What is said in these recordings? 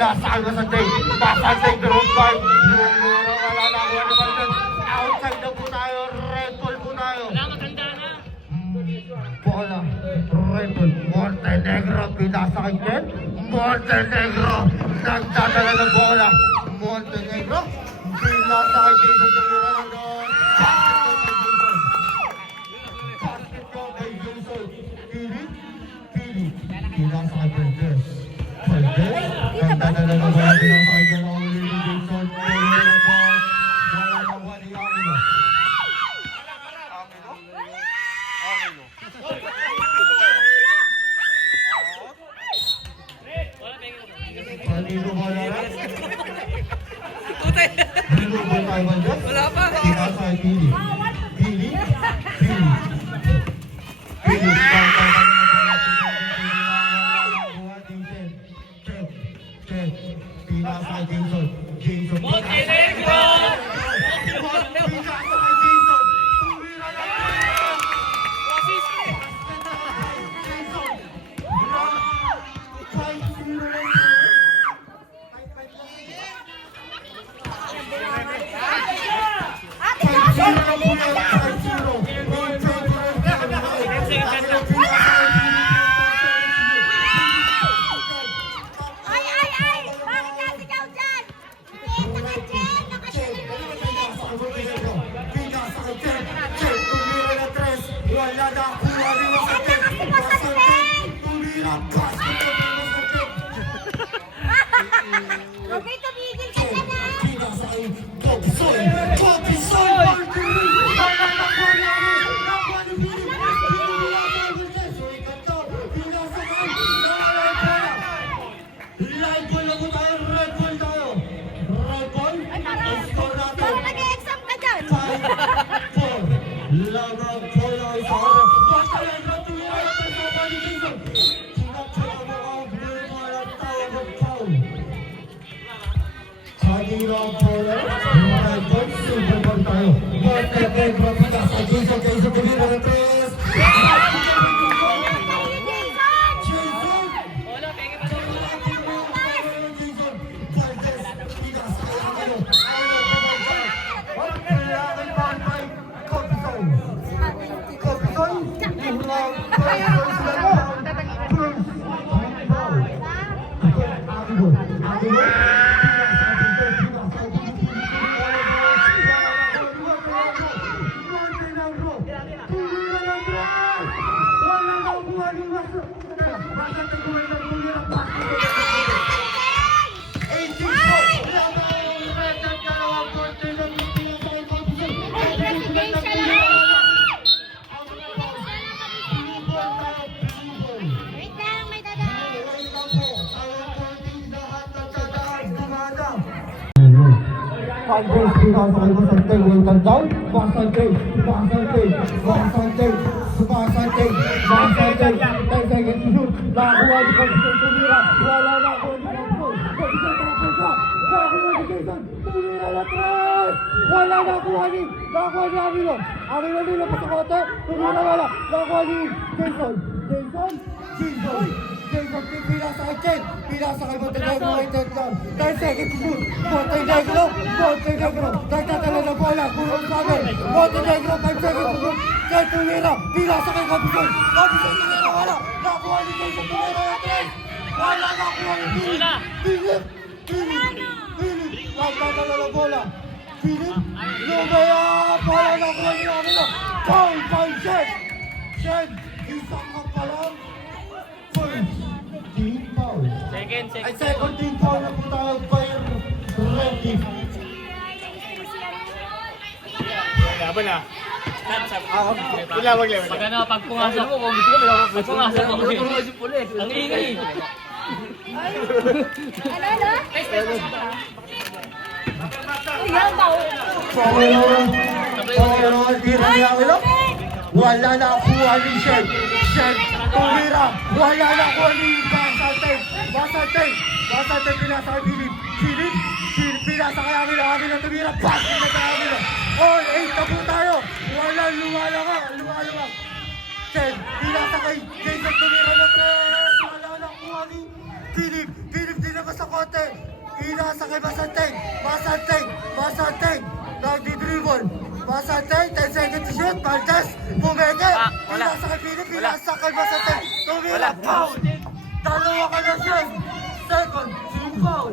pinasakay mo sa day. Basantay, drone by. Wala na ako naman dyan. Outside na po tayo. Red Bull po tayo. Wala, maganda na. Bola. Red Bull. Montenegro. Pinasakay din. Montenegro. Nagdadala ng bola. Montenegro. Pinasakay din sa tumira ng doon. Basketball kay Jason. Philip. Pinasakay din din. Nagdadala ng bola. Pinasakay din ang ulit ni Jason. Tumira ng ball. Bola ng wali Aquino. Kanino ba na lang? Kanino ba tayo ba dyan? Wala pa. Pinasakay Pili. Pili. Pinasakay Jason. Jason. Montenegro! Pinasakay Jason. Tumira na lang! Jason. Five, zero lang. Wala na kuha ni Masakit. Tumira Okay, tumigil ka na na! pinasakay Kopisoy. Kopisoy! Wala na kuha ni Nakuha ni Philip. Pinasakay. Live ball na po tayo. Red ball tayo. Red ball. Ang score natin. Parang nag-e-exam ka dyan! 5-4. Laban po lang sa oras. Basta yan na tumira na tayo sa bali Jason. Tinapos mo ang blue ball at tawag ang foul. Kanirang bola. Red ball. Super ball tayo. Montenegro pinasakay Jason. Jason tumira na tres. Jason. Wala, peke pa rin. Jason. Valdez. Pinasakay Aquino. Kailangan bantay. Kopisoy. Kopisoy. Ulang. Kopisoy sila na. First. Foul. Aquino. Aquino. Montenegro. Tumira ng tres. Wala na kuha ni Masakit. Basta tumira ng tumira. Wait lang, may dadaan! Andres pinasakay Basante, welcome down. Basante. 10 seconds shoot. Nakakuha ni Kopisoy tumira. Wala na ako ni Kopisoy. Kopisoy tumapos. Nakakuha ni Jason. Tumira na tres. Wala nakakuha ni Aquino. Aquino nilabas sa kote. Tumira wala. Nakakuha ni Jason. Jason pinasakay Chen. Pinasakay Montenegro. 10 seconds shoot. Montenegro. Nagtatala na bola. Kurong sabi. Montenegro. 5 seconds shoot. Chen tumira. Pinasakay Kopisoy. Kopisoy tumira wala. Nakakuha ni Jason. Tumira na tres. Wala nakakuha ni Philip. Nagtatala na bola. Philip. Lumaya. Bola nakakuha ni Aquino. Foul by Chen. Chen. Isang ka pa lang. First team foul. Ay, second team foul na po tayo by Red Team. Laban na. Wag lang. Pag ano, pag pumasok mo, kung gusto ko, pag pumasok mo, ang ingay. Ano? Yan ba? Foul, tira ni Aquino. Wala na kuha ni Shen. Tumira. Wala na kuha ni Basante pinasakay Philip. Pinasakay Aquino. Aquino tumira. Pass na kay Aquino. All 8 na po tayo. Wala lumalangang. Chen pinasakay Jason tumira na tres. Wala na kuha ni Philip. Philip din naman sa kote. pinasa kay Basanteng. Basanteng, nagdi-dribble. Basanteng, 10 seconds to shoot. Valdez, pumeke. Pinasa kay Philip, pinasa kay Basanteng. Tumira, foul. Dalawa ka na siya. Second, team foul.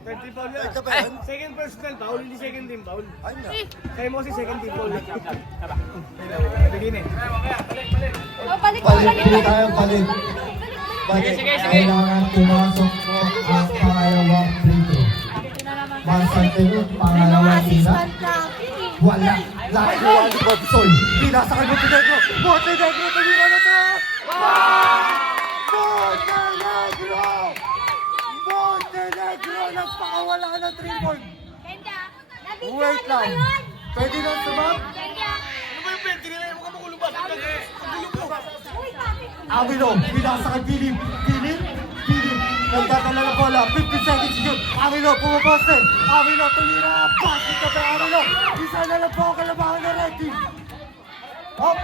Third team foul yan. Ito ba yan? Second personal foul, hindi second team foul. Ay na. Kaya mo si second team foul. Begin eh. Oh, balik. Palit tayo, palit. Balik. Sige. Kailangan pumasok po ang pangalawang free throw. Basanteng, pangalawang sila. Wala. Lakuha ni Bobson. Pinasa kay Montenegro. Montenegro, tumira na ito. Montenegro, nagpakawala ng 3 point. Wait lang. Pwede na sumab? Avilo, pinasa kay Philip. Nagdadala na bola. 15 seconds to shoot. Avilo, pumaposte. Avilo, tumira. Bakit ka ba, Avilo? Isa na lang po ang kalabahan na red team. Hop!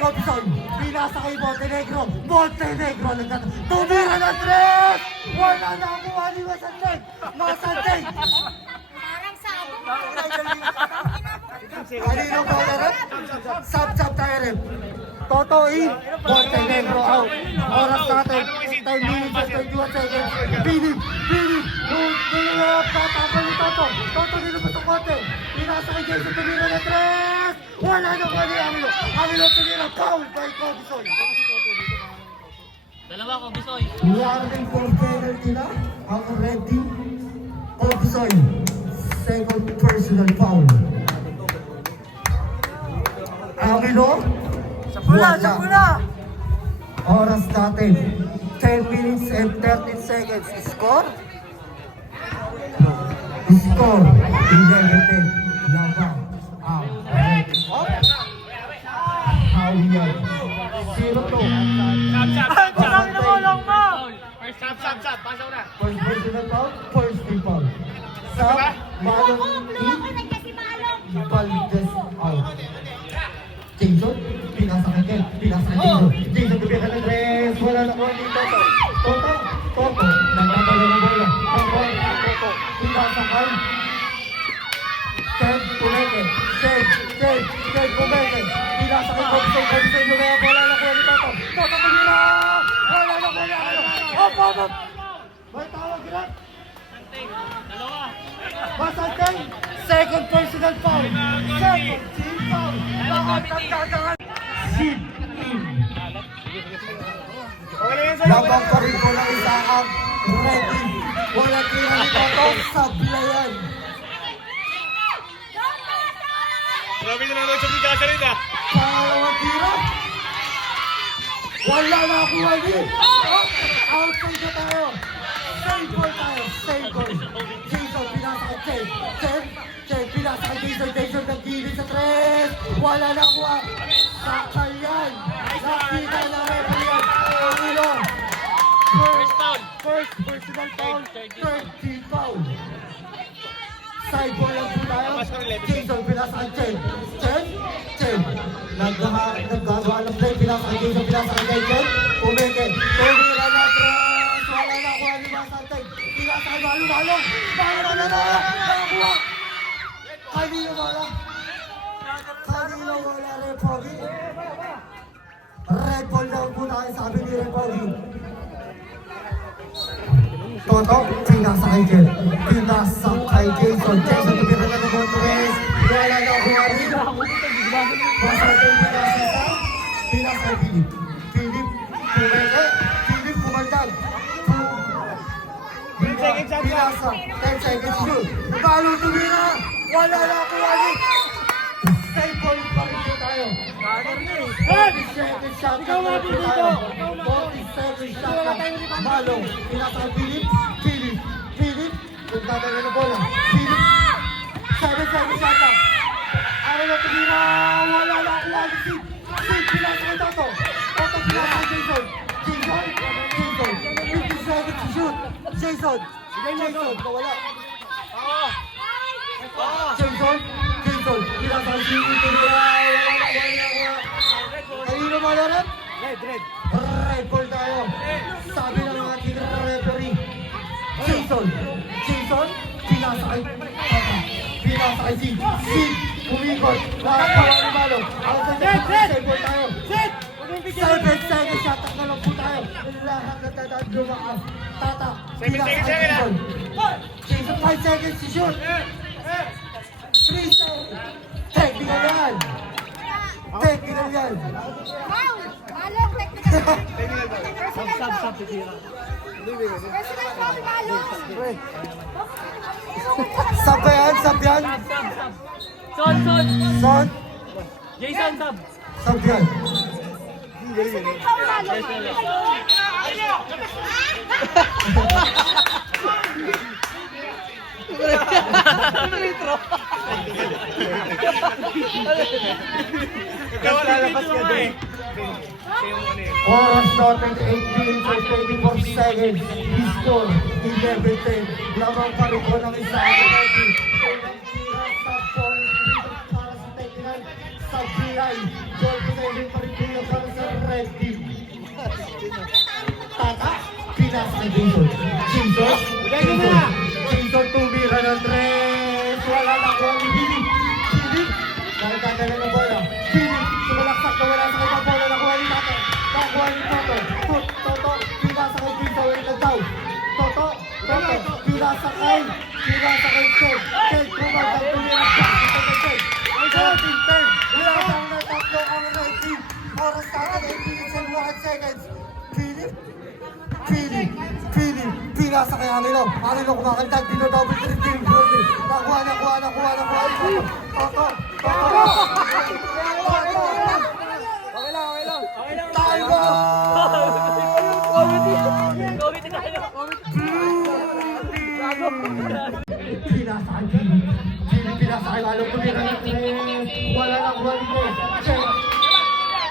Robinson, pinasa kay Montenegro. Montenegro, tumira na 3! Wala na ang kuha ni Masanteng. Parang sabong. Kanino ba na rin? Sub tayo rin. Totoi, Montenegro out. Oras natin, 10 minutes and 21 seconds. Philip, tatapal ni Toto. Toto nilabas ang kote. Pinasa kay Jason, tumira na 3! Wala na ba ni Amilo? Amilo tumira, foul by Robinson. Dalawa ko, Bisoy. Warning for penalty na ang red team. Robinson, second personal foul. Amilo, wala. Oras natin, 10 minutes and 13 seconds. Score? 11-10. Labang ang red team. Hawiyan. 0-2. Stop. Pasaw na. First personal foul, first team foul. Sa Malong Valdez out. Jason, pinasa kay Ken. Jason, tumira ng 3. Wala na kuha ni Toto. Nagkabala ng bola. Toto. Pinasa kay Ken, pumeke. Ken, pumeke. Pinasa kay Bobson. Yung mga bola na kuha ni Toto. Toto, tumira! Wala na kuha ni Opo! May tawag rin. Dalawa. Basanteng, second personal foul. Second team foul. Lahat ng gagangan. Sit in. Okay na yan sa'yo. Labang pa rin po ng isa ang red team. Wala tira ni Toto sa playan. Grabe na naman sa bigasa rin ah. Pangalawang tira. Wala na kuha niya. Outside na tayo. Save ball tayo. Jason, pinasa kay Chen, pinasa kay Jason ng gilid sa 3. Wala na kuha. Sakal yan. Nakita na referee yan. Pangilo. First personal foul. Third team foul. Side ball lang po tayo. Jason, pinasa kay Chen. Naggagawa ng play. Pinasa kay Jason, pinasa kay Chen. Umeke. Tumira na 3. Wala na kuha ni Basanteng. Pinasa kay Malong. Para na na. Nakakuha. Kanino wala? Red Pogi. Red ball daw po tayo, sabi ni Red Pogi. Toto, pinasa kay Jen. Pinasa kay Jason. Tumira na ng Montres. Wala na kuha ni Basanteng, pinasa kay Philip. Philip pumaldag. Pinasa, 10 seconds shoot. Balo tumira. Wala na kuha ni. Save ball pa rin po tayo. 47 shot na po tayo. 47 shot na. Malong, pinasa kay Philip. Nagdadala na bola. Philip. 7 seconds shot na. Ayaw na tumira. Wala na kuha ni Sid. Pinasa kay Toto. Toto pinasa kay Jason. 50 seconds to shoot. Jason, nawala. Jason, pinasa kay Philip. Kanino ba na rin? Red ball tayo. Sabi ng ating referee. Jason, kay Sid. Sid, umikot. Nakakuha ni Malo. Ang sa table tayo. 7 seconds shot. Takbo lang po tayo. Lahat na tatang dumaan. Tata. 7 seconds, Jason. 5 seconds to shoot. 3 seconds. Technical yan. Technical yan. Foul! Malong, technical. Personal foul. Personal foul, Malong. Sab ba yan? Sab yan? Son! Son? Jason, sub! Sab yan. Personal foul, Malong. Lalabas ka din. Oras natin 8 minutes and 24 seconds. We score 11-10. Lamang karuko ng isa natin. Sa point para sa technical. Sa BI. Goal position pa rin kuya para sa red team. Tata. Pinas na Jason. Jason. Jason tumira ng tres. Wala na ko ang Billy. Billy. Nakikagala ng bola. Billy. Sumalaksak na wala sa kanyang bola. Nakuha ni Tata. Nakuha ni Toto. Toto. Pinasa kay Jason. Ulit ang tao. Toto. Pinasa kay. Pinasa kay Ted. Ted. Kumagal. Tumira. Shooting turn. Lasang na tatlo ang red team. Oras natin 8 minutes and 1 seconds. Philip. Pinasa kay Angelo. Angelo kumakantag. Dino double trick team. Nakuha. Toto. Tayo! Pinasa kay Lalo. Tumira ng tres. Wala na kuha dito. Check.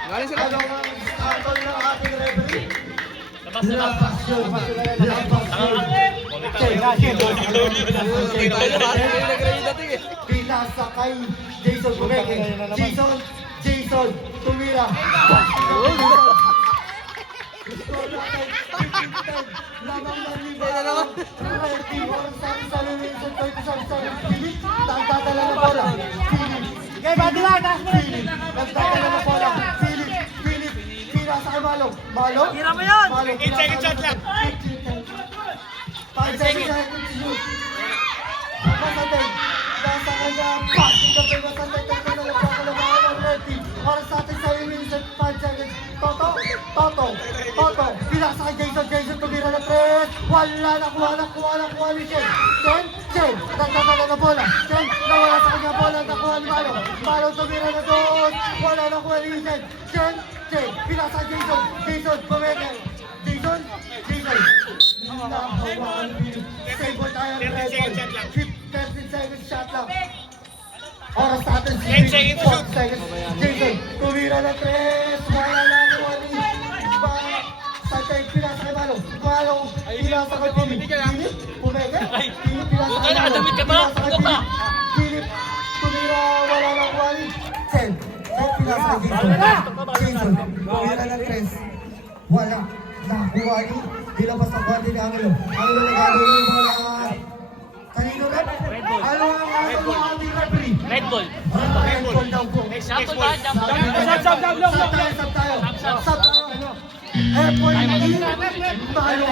Ano ang tol ng ating referee? Labas yun. Pinasa kay Jason Bumeke. Jason, tumira. Lamang naliba. Ready for sa Wilson. Nagdadala ng bola. Nagdadala ng bola. Philip. Pinasa kay Malo. Tira mo yun! 8 seconds shot lang. 5 seconds to shoot. Masantay. Nasa kanya. Passing ka pero masantay. Nagkakalabahan ng red team. Para sa atin sa Wilson. 5 seconds. Toto. Pinasa kay Jason. Tumira na tres. Wala. Nakuha ni Chen. Nagdadala ng bola. Chen. Nawala sa kanya bola. Nakuha ni Malo. Tumira na doon. Wala. Nakuha ni Chen. Pinasa Jason. Pumeke. Jason. Save ball tayo. 13 seconds shot lang. Oras natin 10 seconds to shoot. 4 seconds. Jason. Tumira na tres. Wala na. Nakuha ni Santay. Pinasa kay Malo. Pinasa kay Philip. Pumeke. Philip. Pinasa kay Malo. Nakadamit ka ba? Pinasa kay Philip. Philip. Tumira. Wala na kuha ni Chen. Pinasa kay Jason. Tumira na tres. Wala. Nakuha ni. Dilabas ang kuha ni Angelo. Angelo nagagawa yung bola. Kanino rin? Ano ang ating referee? Red ball. Red ball daw po. Jump ball. Sab tayo. Effort in. Tayo.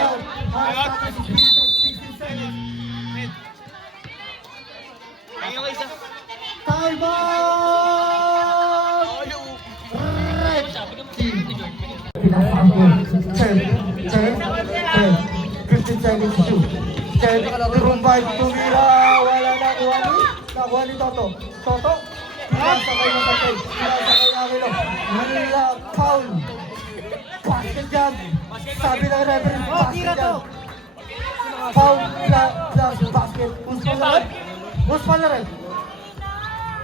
Time out! Red team. Chen. 15 seconds to shoot. Chen, revive, tumira. Wala na kuha ni Toto. Pinasa kay Matatay. Pinasa kay Angelo. Manila, foul. Basket yan. Sabi ng referee, basket yan. Foul plus basket. Usman na rin.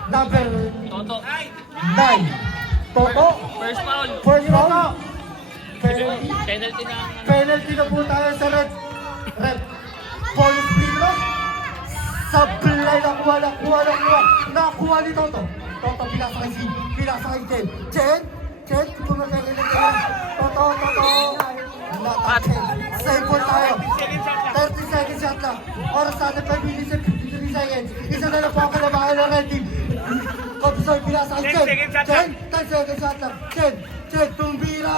Number Toto. 9. Toto. First foul. First foul. Penalty. Penalty na. Penalty na po tayo sa red. Bonus free throw. Sablay nakuha ni Toto. Toto pinasa kay Sid. Pinasa kay Chen. Chen, pumagay na Chen. Toto. Save ball tayo. 30 seconds shot lang. Oras natin 5 minutes and 53 seconds. seconds. Isa na lang po ang kalabakan ng red team. Kopisoy, pinasa kay Chen. 10 seconds shot lang. Chen, tumbira!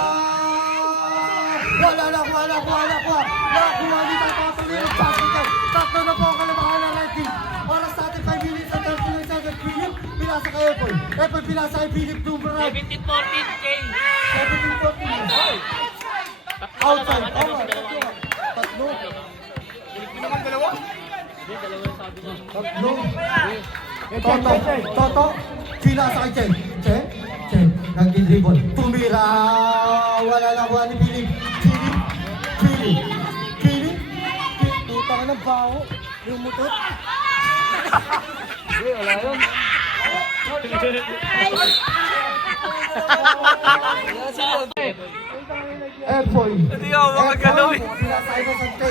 Wala na kuha. Nakuha ni Tato Tumira. Tatlo na po ang kalabakan ng red team. Oras natin 5 minutes and 39 seconds. Philip, pinasa kay Epoy. Epoy, pinasa kay Philip Tumbira. 17-14, King. 17-14. Outside. Tatlo. Toto, pinasa kay Chen. Nag-dribble. Tumira. Wala na kuha ni Philip. Philip. Puta ka ng baho. Yung mutot. Wala yun. Epoy. Hindi ako makagalaw eh. Pinasa kay Basante.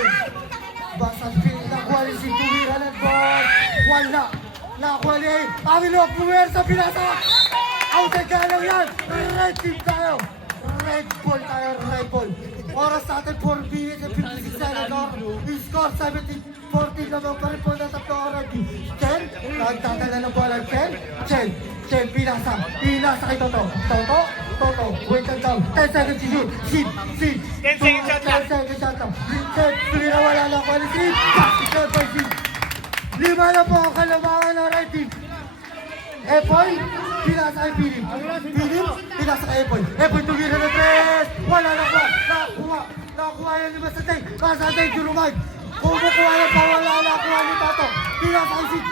Basante. Nakuha ni si Tumira ng ball. Wala. Nakuha ni Angelo Puwersa. Pinasa. Outside ka lang yan. Red team tayo. Red ball. Oras natin 4 minutes and 56 seconds. Score 17-14 naman pa rin po na tatlo ang red team. Chen, nagtatala ng bola. Chen, pinasa kay Toto. Wait and down. 10 seconds to shoot. Sid. 10 seconds shot lang. 10 seconds shot lang. Chen, tumira wala lang ko ni Sid. Basket by Sid. 5 na po ang kalabangan ng red team. Epoy, pinasa kay Philip, pinasa kay Epoy. Epoy, tumira na 3. Wala na po. Nakuha yan ni Basante, Jurumag. Kumukuha na pa, wala na kuha ni Tato.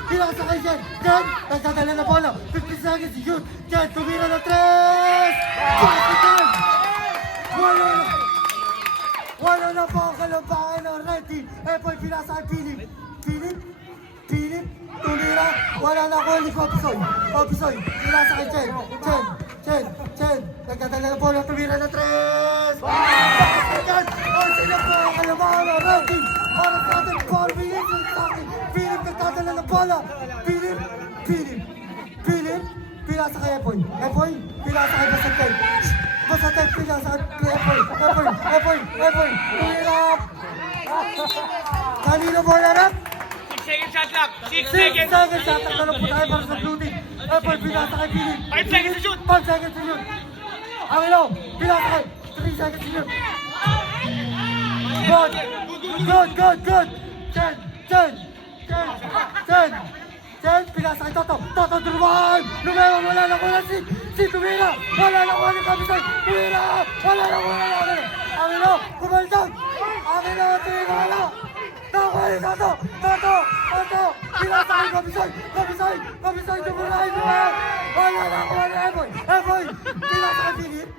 Pinasa kay Jen. Jen, nagdadala na bola. 50 seconds to shoot. Jen, tumira na 3. Basket! Wala na po ang kalabangan ng red team. Epoy, pinasa kay Philip, tumira, wala na ko ni Kopisoy, pinasa kay Chen, nagdadala na bola, tumira na 3! Basket! Sila po ang kalabangan ng red team. Oras natin 4 minutes and talking. Philip, nagdadala na bola. Philip, pinasa kay Epoy, pinasa kay Basante, pinasa kay Epoy, tumira! Kanino bola na? 6 seconds shot lang. 6 6 seconds. seconds shot lang na po tayo para sa blue team. Epoy, pinasa kay Philip. 5 seconds to shoot. 5 seconds to shoot. Angelo, pinasa kay 3 seconds to shoot. Good. Chen, pinasa kay Toto. Toto, Durban. Lumero, wala na ko na si Tumira. Wala na ko ni Kapitan. Tumira, wala na ko na. Angelo, kumalitan. Angelo, Tumira, wala. Nakuha ni Toto. Pinasa kay Kapitan. Tumira. Wala na ko ni Epoy. Pinasa kay Philip.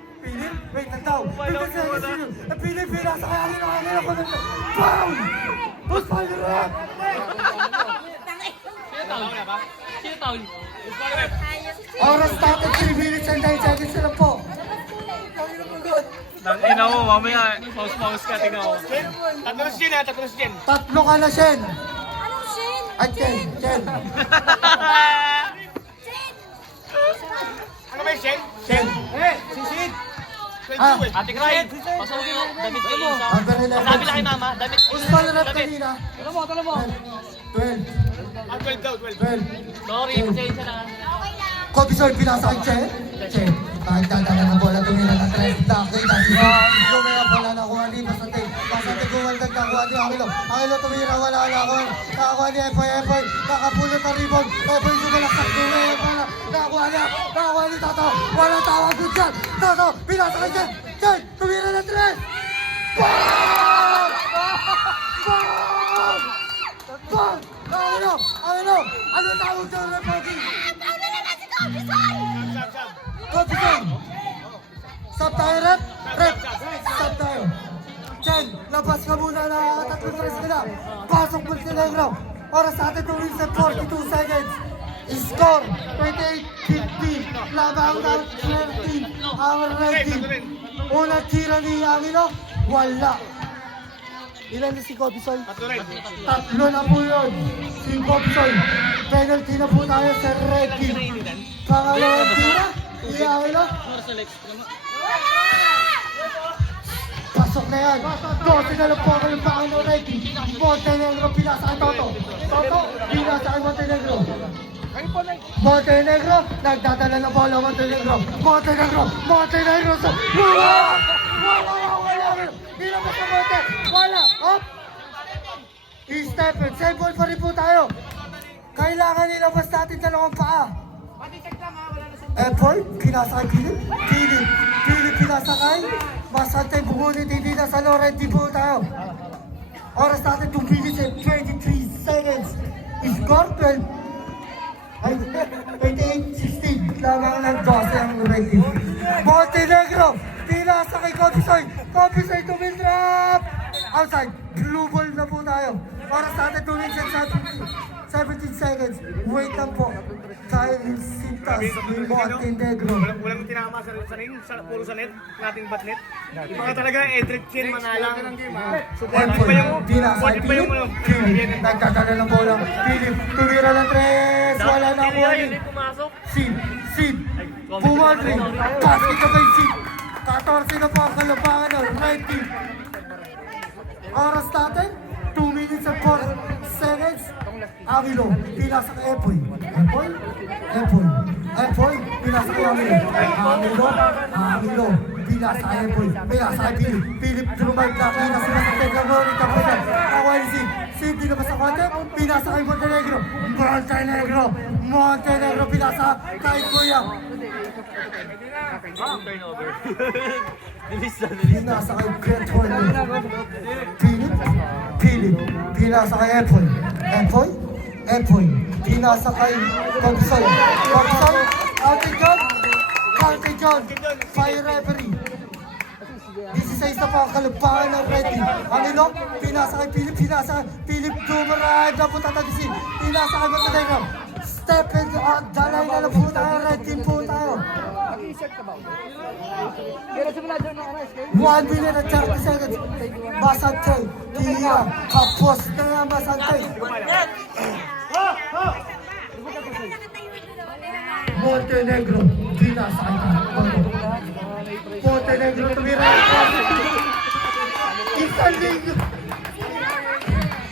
Wait, nagtaw. Philip, pinasa kay Angelo. Foul! Who's foul the ref? Sino tawag? Oras natin 3 minutes and 9 seconds na lang po. Tangina mo, mamaya. Pause ka, tingnan mo. Tatlo si Jen. Tatlo ka na, Shen. Anong Shin? Ay, Chen. Ano ba yung Jen? Si Sid. Ate Cry, pasok mo damit kayo isa. Sabi lang kay mama, damit kayo. Gusto na rep kanina. Tala mo. 12. 12 daw, 12. Sorry, pasensya na. Okay lang. Kopisoy, pinasa kay Chen. Nagdadala ng bola, tumira na 3. Nakita si Sid. Tumira, wala na kuha ni Basante. Gumaldag na kuha ni Angelo, tumira, wala na kuha. Nakakuha ni Epoy. Nakapulot ang rebound. Epoy, sumalaksak. Tumira, wala. Nakakuha ni Tato. Wala tawag doon dyan. Tato, pinasa kay Chen. Tumira na 3. Bang! Angelo! Ano tawag doon na Pogi? Tawag na naman si Kopisoy! Kopisoy! Stop tayo, rep! Stop tayo! Chen, labas ka muna na 3 minutes ka na. Pasok mo sa Negro. Oras natin 2 minutes and 42 seconds. Score 28-50. Labang ng 13. Ang red team. Unang tira ni Angelo. Wala. Ilan na si Kopisoy? Tatlo na po yun. Si Kopisoy. Penalty na po tayo sa red team. Pangalawang tira. Si Angelo. Pasok Pasok na yan. 12 na lang po ako yung Panginoon ready. Montenegro, pinasa kay Toto. Toto, pinasa kay Montenegro. Montenegro, nagdadala ng bola Montenegro. Montenegro sa... Wala! Nilabas sa Monte! Wala! Up! I-step it. Save ball pa rin po tayo. Kailangan nilabas natin dalawang paa. Apple, pinasa kay Philip. Philip, pinasa kay Masantay Bugunit. Hindi na sa Laurent. Di po tayo. Oras natin 2 minutes and 23 seconds. Score 12. Ay, 28-16. Lamang ng 12 ang rating. Montenegro, pinasa kay Cobisoy. Cobisoy, tumildrap! Outside, blue ball na po tayo. Oras natin 2 minutes and 17 seconds. Wait lang po. Kyle Sintas, Montenegro. Walang tinama sa puro sa net, nating batnet. Iba ka talaga, Edric Chin, Manalang. Apple, pinasa kay Philip. Philip, nagkakala ng bola. Philip, tumira ng 3. Wala na ako. Sid, Pumadri, basket na kay Sid. 14 na po ang kalabangan ng right team. Oras natin, 2 minutes and 4 seconds. Avilo, pinasa kay Epoy. Epoy, pinasa kay Avilo. Avilo, pinasa kay Epoy. Pinasa kay Philip. Philip, drumag na, pinasa na sa Teglaro. Awal Sid, di naman sa konti. Pinasa kay Montenegro. Montenegro, pinasa kay Kuya. Turnover. Pinasa kay Brent Horner. Philip, pinasa kay Epoy, pinasa kay Cobisoy, County John, fire referee. 16 na po ang kalabangan ng red team. Angelo, pinasa kay Philip, dumarad na po tatagisin. Pinasa kay Montenegro. Step in, dalay na lang po tayo, red team po tayo. 1 minute and 30 seconds. Basantay, Tia, kapos na yan, Basantay. Montenegro, pinasa kay Montenegro, tumira.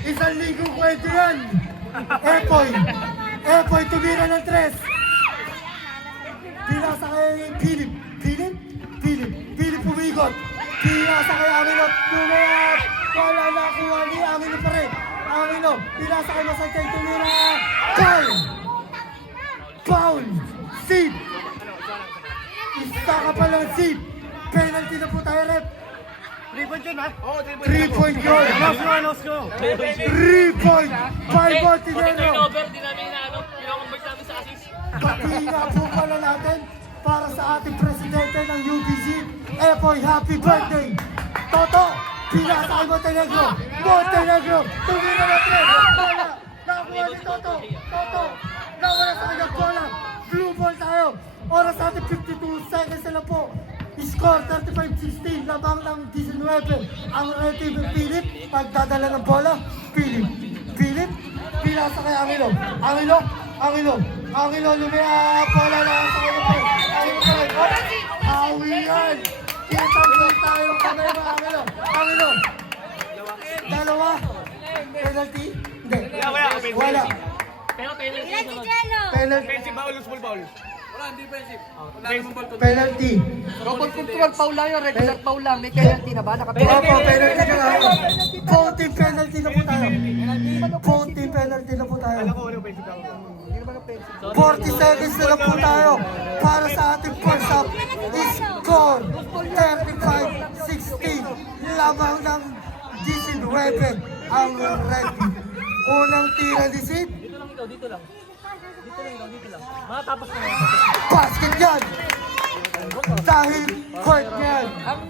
Isang linggo kwento yan. Epoy, tumira ng 3. Pinasa kay Philip pumigot. Pinasa kay Angelo, tumira. Wala na kuha ni Angelo pa rin. Angelo, pinasa kay Masantay, tumira. Foul! Sid! Isa ka pa lang, Sid! Penalty na po tayo, rep. 3 point yun, ha? Oo, 3 point yun! 3 point! 5 point din yun! Turnover, di namin pinakonvert namin sa assist. Patinga po pala natin para sa ating presidente ng UBC, Epoy, happy birthday! Toto! Pinasa kay Montenegro! Tumira na 3! Bola! Nakakuha ni Toto! Nawala sa kanyang bola! Blue ball tayo! Oras natin 52 seconds na lang po! Score 35-16, labang ng 19. Ang red team ng Philip, pagdadala ng bola, Philip, pinasa kay Angelo, lumia, bola lang sa kanya po, awiyan, kitang tayo ng kamay ng Angelo, dalawa, penalty, hindi, wala, Pero penalty Ilan si naman. Jello? penalty, Foul. penalty. Robot control, foul lang yun, regular foul lang. May penalty na ba? Opo, penalty na lang. Voting penalty na po tayo. 40 seconds na lang po tayo para sa ating first half. Score 35-16. Lamang ng 19 ang red team. Unang tira ni Sid. Dito lang. Matapos na yan. Basket yan! Dahil court yan. Ang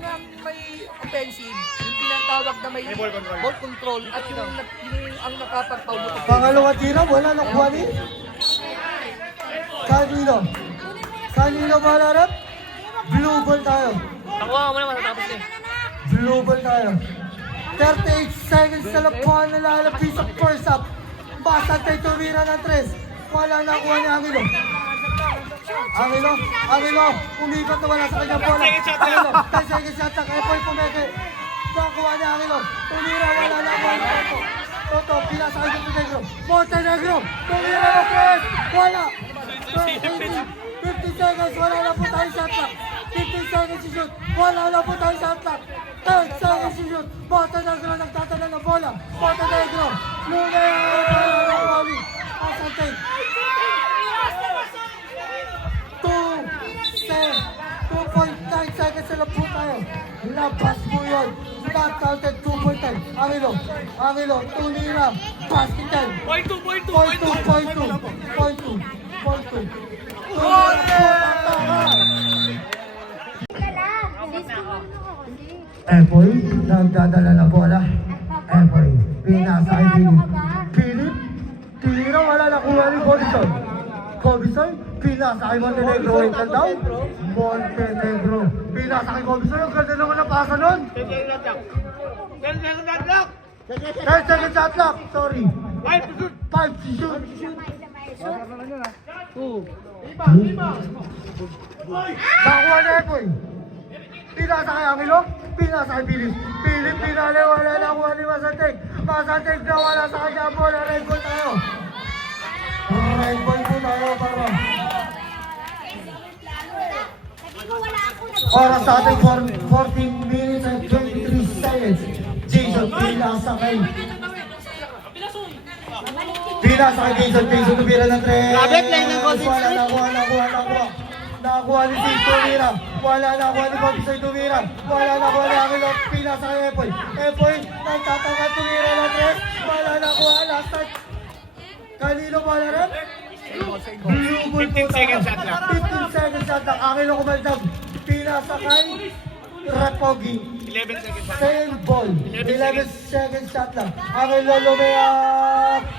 may offensive, yung tinatawag na may ball control at yung ang nakapag-foul mo. Pangalawa tira, wala na kuha ni. Kanino malarap? Blue ball tayo. Nakuha mo na matatapos na. Blue ball tayo. 38 seconds na lang po ang nalalapis sa first half. Basta tayo tumira ng 3. Wala na kuha ni Angelo, umikot na wala sa kanyang bola. Angelo, 10 seconds shot, kaya po pumeke. Nakuha ni Angelo. Tumira, wala na po. Toto, pinasakay sa Montenegro. Montenegro, tumira na press. Wala. 50 seconds, wala na po tayo shot clock. 15 seconds to shoot. Wala na po tayo shot clock. 10 seconds to shoot. Montenegro nagtatala ng bola. Montenegro. Lumea. Wala na Wally. Asante. 2.9 seconds na lang po tayo. Labas po yun. Not counted 2.10. Angelo. Tumira. Basket 10. Point two. Epoy, nagdadala na bola. Epoy, pinasa kay Philip. Tira, wala na kuha ni Cobison, pinasa kay Montenegro. Winkle down. Montenegro, pinasa kay Cobison. Ang ganda naman ang pasa nun. 10 seconds shot clock. Sorry. 5 to shoot. Nakuha na Epoy. Pinasa kay Angelo, pinasa kay Philip pinali, wala na kuha ni Masanteg na wala sa kanya bola, red ball tayo po tayo para oras sa ating 14 minutes and 23 seconds. Jason pinasa kay Jason tumira ng 3. Nakuha ni Sid tumira. Wala na kuha ni Cobison tumira. Wala na kuha ni Angelo. Pinasa kay Epoy. Nagtatangka tumira ng 3. Wala na kuha. Last time. Kanino ba na rin? 15 seconds shot clock. 15 seconds shot clock. Angelo kumaldab. Pinasa kay Rapogi. 11 seconds shot clock. Same ball. 11 seconds shot lang. Angelo Lumea.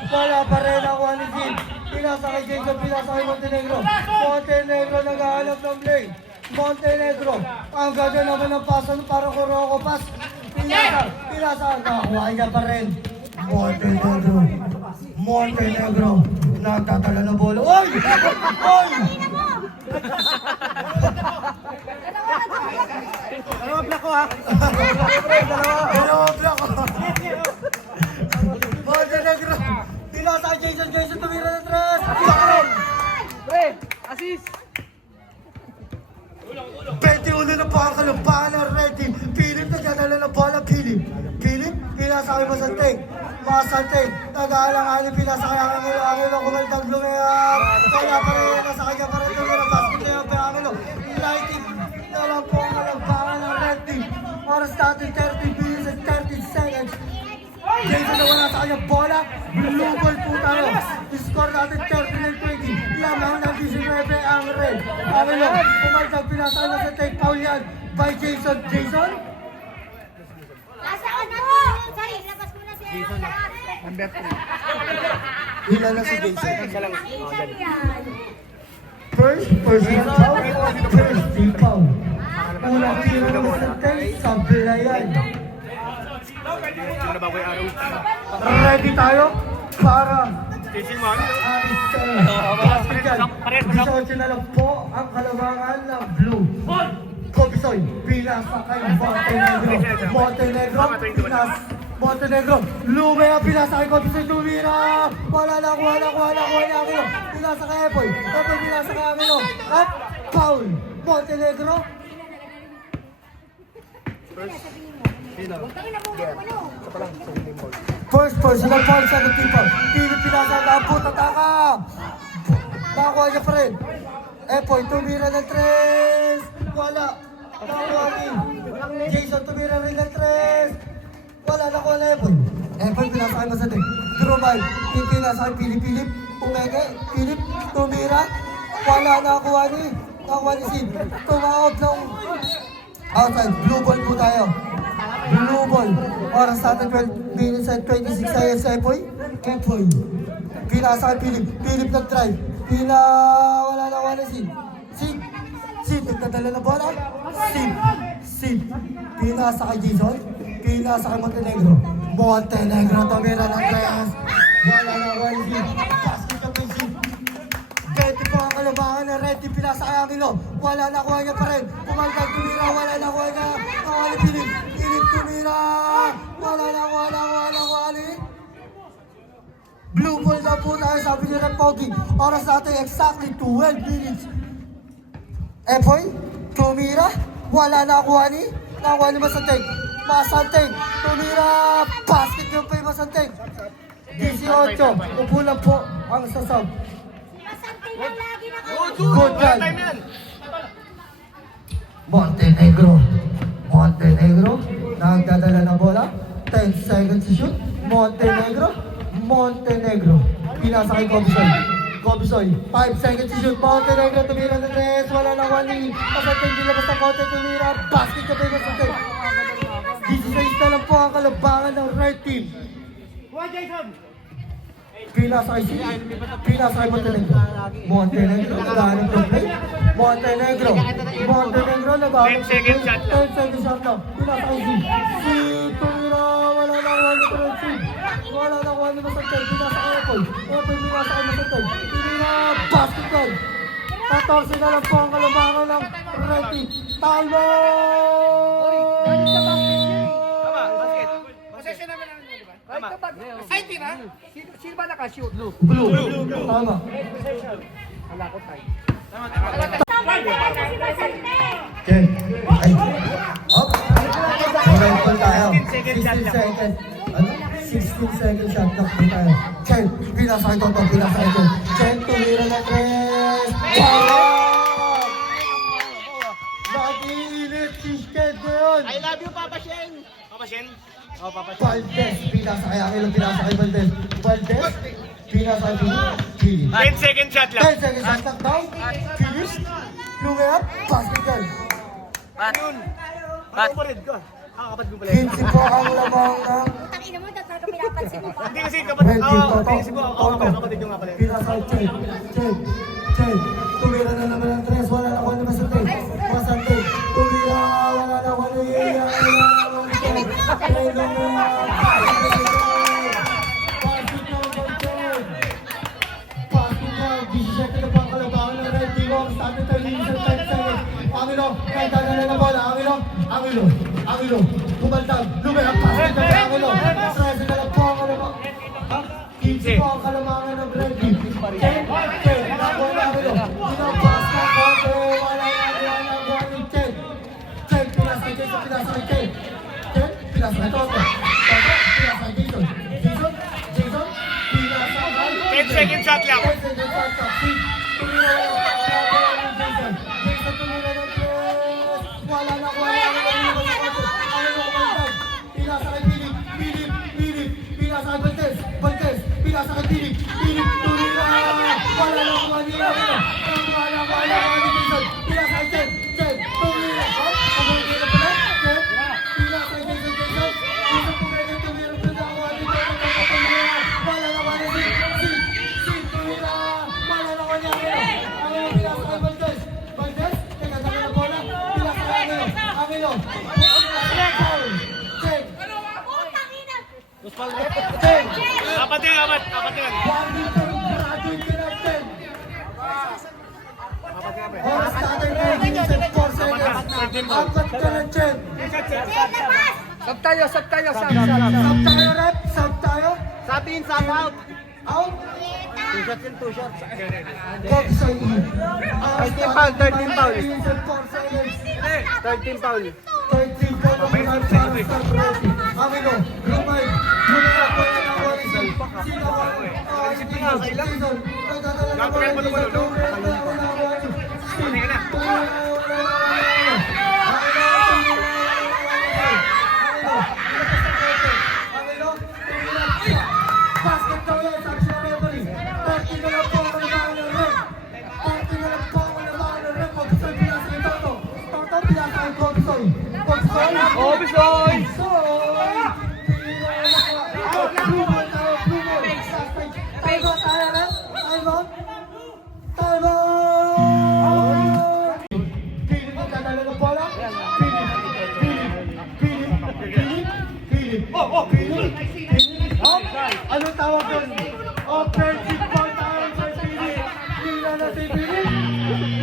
Wala pa rin nakuha ni Sid. Pinasa kay Jason, pinasa kay Montenegro. Montenegro naghahanap ng play. Montenegro. Ang ganda naman ng pasan para Kuroko pass. Pinasa. Nakuha niya pa rin. Montenegro. Nagtatala ng bola. Oy! Dalawa block ko ha. Dalawa block ko. Montenegro. Pinasa kay Jason tumira ng 3. Pre, assist. 21 na po ang kalumpahan ng Red Team. Philip nagdadala ng bola. Philip, pinasa kay Masanteg. Nag-aalang-aling pinasa kay Angelo kumaldang Lumea. Kaya pa rin, nasa kanya pa rin tumira. Basket na yung Angelo. Lighting na lang po ang kalumpahan ng Red Team. Oras natin 30 minutes and 30 seconds. Jason na wala sa kanya bola. Blue ball po tayo. Score natin 39-20. Lamang ng 19 ang Red. Angelo, kumaldang pinasa kay Masanteg. Foul yan by Jason. Nasa ano? Sorry, labas mo na si Jason. Hila na si Jason. Yan. First personal foul. First team foul. Unang tiro ng Masanteg sa Belayan. Ready tayo para Aris 18 na lang po ang kalabangan ng Blue. Cobison, pinasa kay Montenegro. Lumea, pinasa kay Cobison, tumira. Wala na kuha ni Angelo. Pinasa kay Epoy. Epoy, pinasa kay Angelo. At foul. Montenegro. First personal foul, second team foul. Philip pinasa na po, tataka. Nakuha niya pa rin. Epoy, tumira ng 3. Wala. Nakuha ni Jason, tumira rin ng 3. Wala, nakuha na Epoy. Epoy, pinasa kay Masanteg. Drumay, pinasa kay Philip. Umeke, Philip, tumira. Wala, nakuha ni Sid. Tumawag ng outside. Blue ball po tayo. Blue ball. Oras natin 12 minutes and 26 seconds. Epoy. Pinasa kay Philip nag-drive. Wala na wala Sid. Nagdadala na bola. Sid. Pinasa kay Jason. Pinasa kay Montenegro. Tumira ng 3. Wala na wala Sid. Basket ka po Sid. 20 po ang kalabangan ng ng red team, pinasa kay Angelo. Wala na kuha niya pa rin. Pumaldag, tumira, wala na kuha niya. Nawali, Philip. Philip, tumira. Wala na kuha ni. Blue ball na po tayo, sabi niya ng Pogi. Oras natin exactly 12 minutes. Epoy, tumira. Wala na kuha ni. Nakuha ni Masanteng. Masanteng, tumira. Basket yung pa yung Masanteng. 18, upo lang po ang sasab. Masante lang lagi na Good Wala guy. time yan. Montenegro, nagdadala ng bola. 10 seconds to shoot. Montenegro. Pinasa kay Kobisoy. 5 seconds to shoot. Montenegro, tumira ng 3. Wala na wali. Masanteng, dilabas ng konti, tumira. Basket ka pa yung Masanteng. 16 na lang po ang kalabangan ng red team. Kuha, Jason. Pinasa kay Montenegro, naghahanap ng play. Montenegro, naghahanap 10 second shot lang. 10 second shot lang. Pinasa kay Z. Tumira, wala na kuha ni Trentsin. Wala na kuha ni Masantay. Pinasa kay Epoy. Pinasa kay Masantay. Tumira, basket goal. 14 na lang po ang kalabangan ng red team. Talo! Possession naman namin yun, di ba? Ay, tira. Sino ba nakashoot? Blue. Tama. si Masante. Okay. Ay. Up. Correct po tayo. 16 seconds. Ano? 16 seconds shot clock po tayo. Chen, pinasa kay Toto, pinasa kay Chen. Chen, tumira na 3. Wow! Nag-iinit si Sked ngayon. I love you, Papa Shen. Papa Shen. Oh, Papa Shen. Valdez, pinasa kay Angelo, pinasa kay Valdez. Valdez, pinasa kay Philip. 10 second shot lang. 10 seconds shot clock down. Philip, lumiyap, basket goal. Yun. Ano mo rin ko? Kapatid ko pala. 15 po ang lamang ng Putang ina mo, dapat ka pinapansin mo pa. Hindi kasi kapatid. red team. Oo, hindi kasi ko. Ako pala kapatid yung nga pala. Pinasa kay Chen. Tumira na naman ang 3. Wala na kuha ni Masante. Tumira, wala na kuha ni Chen. Angelo, kumaltag, lumihang pasok na kay Angelo. 13 na lang po ang kalamangan. 15 po ang kalamangan ng red team. Chen, nakuha na Angelo. Ginabas na konti, wala na kuha ni Chen. Chen, pinasa kay Jason, pinasa kay Chen. Chen, pinasa kay Toto. Pinasa kay Jason. Jason, pinasa kay 10 second shot lang. 10 second shot clock. Tumira na Jason. Jason tumira ng 3. Wala na kuha ni Angelo. Pinasa kay Philip. Pinasa kay Valdez. Pinasa kay Philip. Tumira. Wala na kuha ni Angelo. Wala ni Jason. Pinasa kay Chen. Tumira. Tumira na pala. Chen. Pinasa kay Jason. Jason tumira. Kuha ni Chen. Wala na kuha ni Tumira. Wala na kuha ni Angelo. Pinasa kay Valdez. Teka, dami na bola. Pinasa kay Angelo. Chen. Putang ina. Chen. Kapatid. Oras natin 9 minutes and 4 seconds. Apat ka lang, Chen. Sab tayo. Sub tayo, rep. Sub tayo. Sabihin, sub out. Out. 2 shots and 2 shots. Coach sa E. 13 foul, 13 foul. 9 minutes and 4 seconds. 13 foul. 13 foul na mga para sa Presi. Amino, Rumay, Junior, Pwede na Warison. Sino ba? Jason, nagdadala na bola ni Jason. Tumira na Warison. Basket daw yan, sabi siya referee. 13 na lang po ang kalabangan ng red. 13 na lang po ang kalabangan ng red. Kobisoy, pinasa kay Toto. Toto, pinasa kay Kobisoy. Kobisoy! Blue ball tayo. Timeout tayo, red. Timeout. Philip, magdadala ng bola. Philip. Ano tawag doon? Offensive foul tayo sa Philip. Hila na si Philip.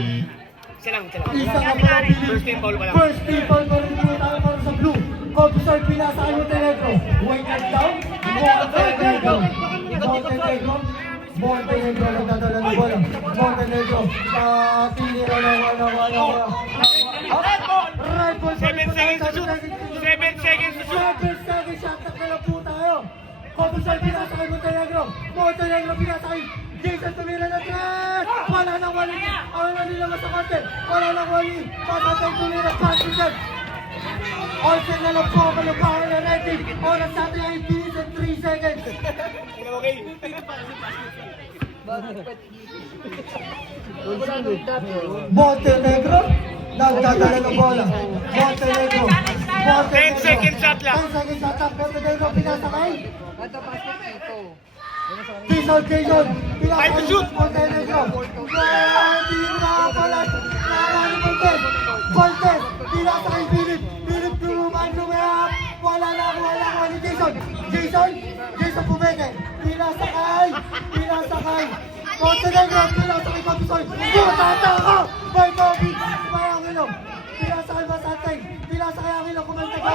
Isa ka pala, Philip. First team foul pa lang. First team foul pa rin muna tayo para sa blue. Officer, pinasa ang Montenegro. Wait and down. Montenegro. Montenegro. Montenegro, nagdadala ng bola. Montenegro. Tinira na wala. Right ball. 7 seconds to shoot. 7 seconds to shoot. 7 seconds shot. Nakala po tayo. Officer, pinasa kay Montenegro. Montenegro, pinasa kay Jason, tumira na tres. Wala nang wali. Wala nila masakante. Wala nang wali. Pasatay tumira. Pasatay. Also na lang po ako ng power na natin. Oras natin ay bilis at 3 seconds. Okay. Montenegro, nagdadala ng bola. Montenegro. 10 second shot lang. 10 second shot lang. Montenegro, pinasakay. Ganda basket dito. Jason, pinasakay. Time to shoot. Montenegro. Tira pala. Nakakali Voltes. Pinasakay Philip. Philip lumayap. Wala na ni Jason. Jason pumeke. Pinasakay. Montenegro, pinasakay Kapisoy. Tataka! May Bobby! May Angelo. Pinasakay Masantay. Pinasakay Angelo. Kumantay ka.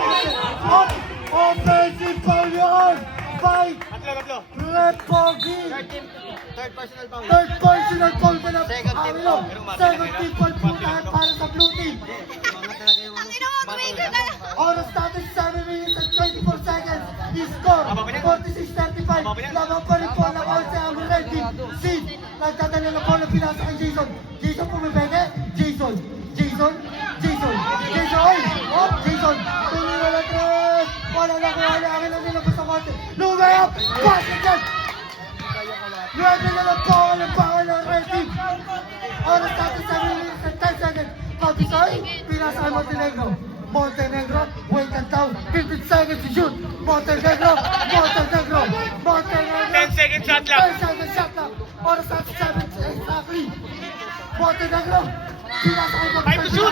Offensive foul yun! Fight! Tatlo. Red Bogey! Third personal foul. Third personal foul pa na Second team Angelo. foul. Second team foul po tayo para sa blue team. Oras natin 7 minutes and 24 seconds. Score 46-35. Laban pa rin po ng Olse ang red team. Sid, nagdadala ng bola, pinasa kay Jason. Jason pumipeke. Jason. Jason. Tumira na tres. Wala na kuhali. Akin na nila sa konti. Lumayap. Basket yan. Ready na lang po ako ng bawal ng red team. Oras natin 7 minutes and 10 seconds. Kapisoy, pinasa kay Montenegro, wait and down. 15 seconds to shoot. Montenegro. 10 second shot lang. 10 second shot lang. Oras natin 7 exactly. Montenegro. Time to shoot.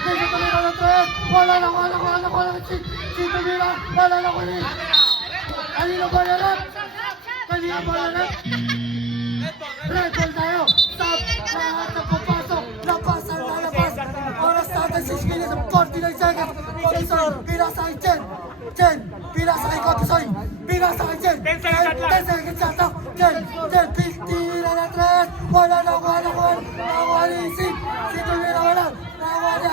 Jason tumira ng tres. Wala na. Si tumira. Wala na ulit. Kanina ba na rin? Red ball tayo. Stop. Lahat na papasok. Labas. Oras natin 6 minutes and 49 seconds. Kapisoy, pinasa kay Chen. Pinasa kay Kapisoy. Pinasa kay Chen. 10 seconds shot lang. 10 seconds shot lang. Chen, tira na tres. Wala na. Nakuha ni Sid. Sid tumira wala. Nakuha ni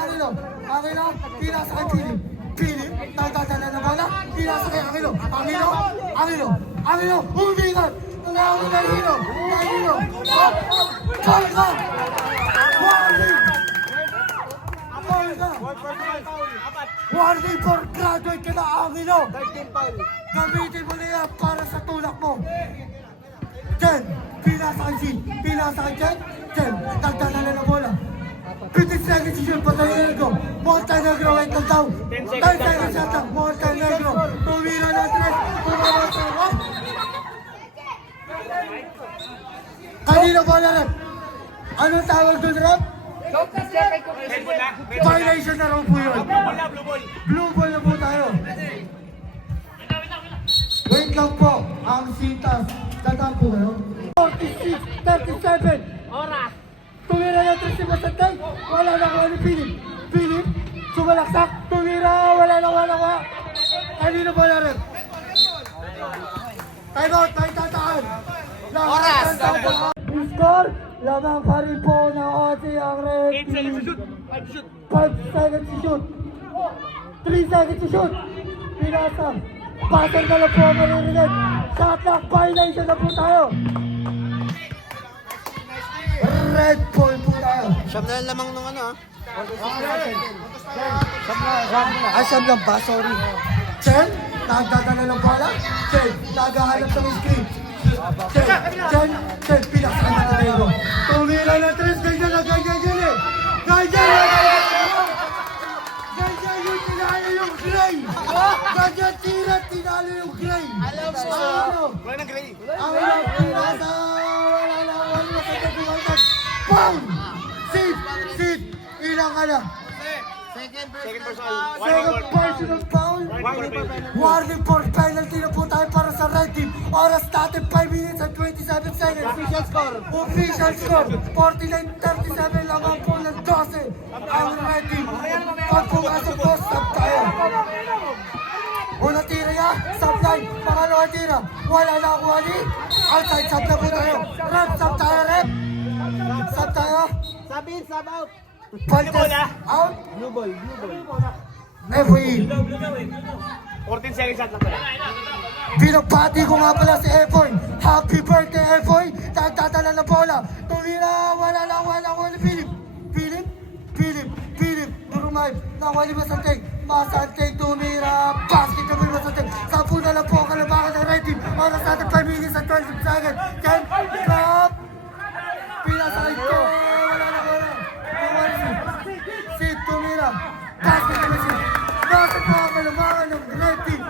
Angelo, pinasa kay Philip, nagdadala na bola. Pinasa kay Angelo, humingan. Nakuha na Angelo. Warning for graduate ka na, Angelo! Gamitin mo na yan para sa tulak mo! Jen! Pinasa kay Jen! Nagdadala na bola! 15 seconds yun, patayin ko! Montenegro, wait lang daw! 10 seconds shot lang! Montenegro! Tumira na tres! Tumira sa rock! Kanina bola rin! Anong tawag doon rin? Violation na raw po yun. Blue ball na po tayo. Wait lang po. Ang Sintas. Tataan po kayo. 46-37. Oras. Tumira na tres si Masantay. Wala na kuha ni Philip. Sumalaksak. Tumira. Wala na. Kanina bola rin. Time out. Tayo tataan. Oras. Score. Lamang pa rin po ng Aussie ang red 8 seconds to team. shoot. 5 to shoot. 5 seconds to shoot. 3 seconds to shoot. Pinasa. Passer na lang po ang maririnig. Shot lock. Violation na po tayo. Red ball po tayo. Siyam na lamang nung ano, Siyam lang ba? Sorry. Chen, nagdadala ng bala. Chen, naghahanap ng screen. Chen, pinasa ka na tayo. Tumira na tres, ganyan eh. Ganyan yung tinalo yung Gray. Ganyan tinalo yung Gray. Wala nang gray. Ang pinasa, wala na sa kapiwangan. Pound! Sit! Ilang ka na? Second personal. Second personal foul. Warning for penalty na po tayo para sa red team. Oras natin 5 minutes and 27 7 seconds. Official score. Official score. 49-37 lamang po ng 12. Ang red team. Pag pumasok po, stop tayo. Una tira niya, stop line. Pangalawa tira. Wala na ako ali. Outside, stop na po tayo. Rep, stop tayo, rep. Stop tayo. Sabin, sub out. Contest out. Blue ball. FOE. 14 seconds shot lang pala. Binabati ko nga pala si Efoy. Happy birthday, Efoy. Tagtatala na bola. Tumira, wala. Philip. Durumay. Nawali Masanteng. Masanteng tumira. Basket na mo Masanteng. 10 na lang po ang kalabakan ng red team. Oras natin 5 minutes and 12 seconds. Ken, drop. Pinasakay ko. Wala na bola. Nawali si tumira. Basket na mo si. Basket po ang kalabakan ng red team.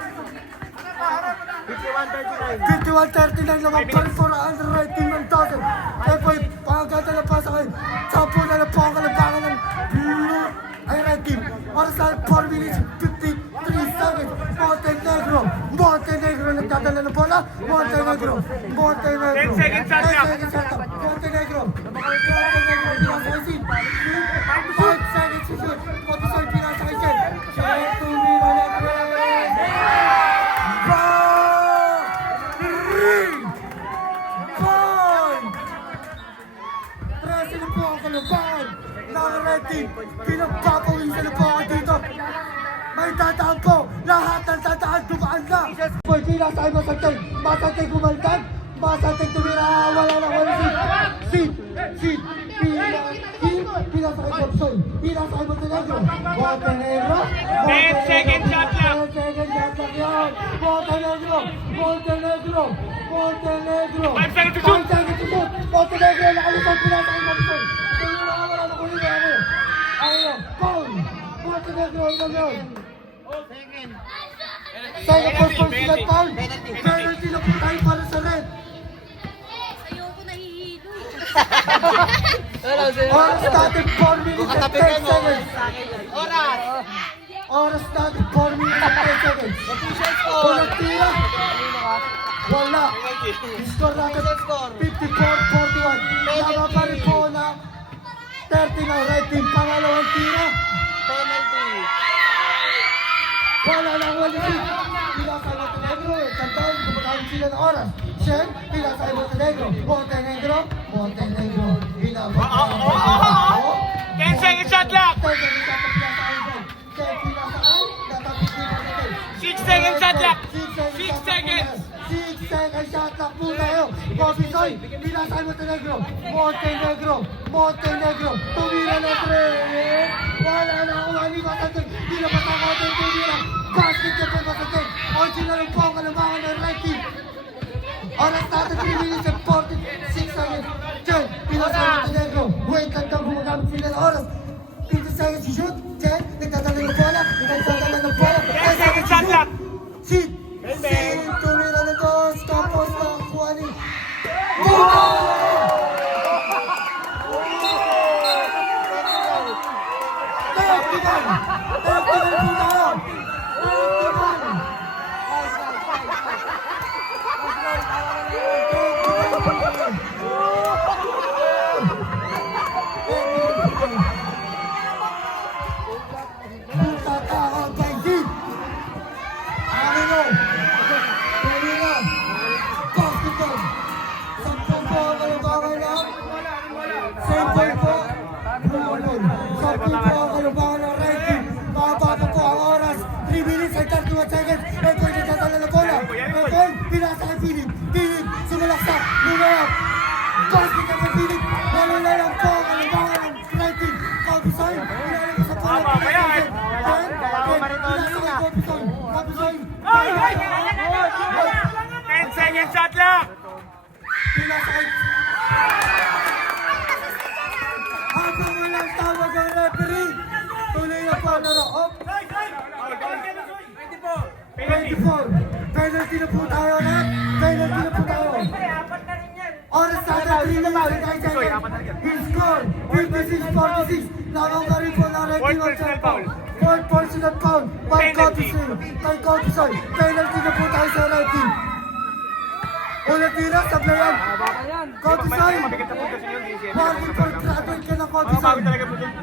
51-39 naman pa rin for ang red team ng Dawson. Epoy, pangaganda na pa sa kayo. 10 na lang po ang kalabakan ng blue ay red team. Oras na 4 minutes 53 seconds. Montenegro nagdadala ng bola. Montenegro. 10 seconds shot na. Montenegro. Pinasakay 5 seconds to shoot. Potisoy pinasakay siya. Tumira na red. Trece na po ang kalabakan ng red team. Pinagpapawisan na po ako dito. May tataan po. Lahat ng tataan dumaan na. Boy, pinasakay Masanteng. Masanteng kumaltag. Masanteng tumira. Wala seat. Pinasakay Jobson. Pinasakay Montenegro. 10 second shot lang. 10 second shot lang yan. Montenegro. 5 seconds to shoot. Montenegro, nakalipad, pinasakay Jobson. Tumira, wala na kulit ako. Ayaw, foul. Montenegro, ilan yun? Second personal foul. Penalty na po tayo para sa red. Ayoko nahihilo. Oras natin 4 minutes and 10 seconds. Oras natin 4 minutes and 10 seconds. Walang tira. Wala. Score natin 54-41. Tama pa rin po na 30 ng red team. Pangalawang tira. Wala lang wali. Pinasay Montenegro. Kantaan, kumakain sila ng oras. Shen, pinasay Montenegro. Montenegro. Pinasay. 10 seconds shot lang. 6 seconds shot lang. 6 seconds. 6 seconds shot lang po tayo. Popisoy, pinasay Montenegro. Tumira na 3. Wala na ako ani Masanteng. Dilabas ang konti tumira. Basket na po Masanteng. Original po ang kalamangan ng red team. Oras natin 3 minutes and 46 seconds. Chen, pinasay Montenegro. Wait lang daw gumagamit sila ng oras. 50 seconds to shoot. Chen, nagtatala ng bola. 10 seconds shot lang. Seat. Tumira na to. Tapos na kuha ni... Philip, sumalaksak, lumayap. Basket na po Philip. Wala na lang po ang kalabangan ng red team. Kapisoy, pinalagay sa pala. Tama ba yan? Kapisoy. 10 seconds shot lang. Pinasakay. Habang walang tawag ang referee, tuloy na po na off. 24. Penalty na po tayo na. Oras na natin 3 minutes and 9 seconds. He scored 56-46. Lamang ka rin po ng red team ang foul. 4 personal foul. 1 Kapisoy. Penalty na po tayo sa red team. Bola tira, sablayan. Baka yan. Kobe Sai. Mabigat na po kasi yun. Di siya. Martin for graduate ka ng Kobe Sai. Bago talaga po dun.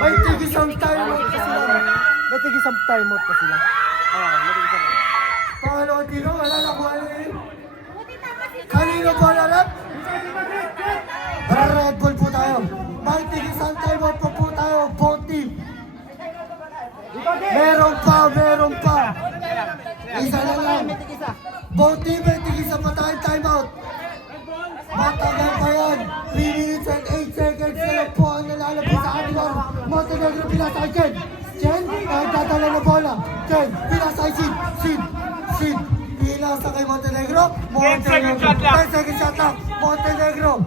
May tigisang timeout pa sila. May tigisang timeout pa sila. Pangalawang tiro, wala na kuha na yun. Kanino ba na rep? Red Bull po tayo. May tigisang timeout pa po tayo. Both team. Meron pa. Isa na lang. Both team may tigisa pa tayo timeout. Matagal pa yan. 3 minutes and 8 seconds na lang po ang nalalabas sa kanila. Montenegro pinasa kay Chen. Chen, nagdadala na bola. Chen, pinasa kay Sid. Pinasa kay Montenegro. 10 second shot lang. 10 second shot lang. Montenegro.